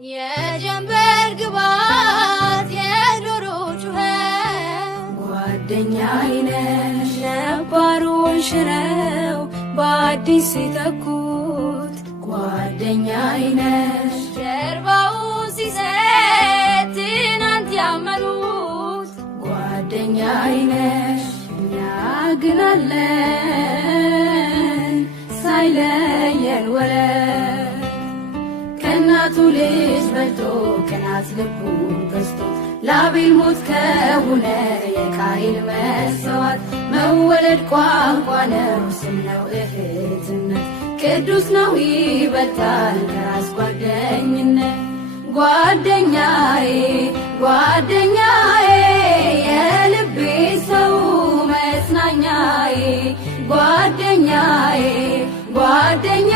የጀንበር ግባት የዶሮ ጩኸት ጓደኛዬ ነሽ ነባሩን ሽረው በአዲስ ሲተኩት ጓደኛዬ ነሽ ጀርባውን ሲሰጥ ትናንት ያመኑት ጓደኛዬ ነሽ እኛ ግን አለን ሳይለየን ወረት ከእናቱ ልጅ በልቶ ቅናት ልቡን ገዝቶ ለአቤል ሞት ከሆነ የቃየል መሰዋት መወለድ ቋንቋ ነው ስም ነው እህትነት ቅዱስ ነው ይበልጣል ከራስ ጓደኝነት ጓደኛዬ ጓደኛዬ የልቤ ሰው መጽናኛዬ ጓደኛዬ ጓደኛዬ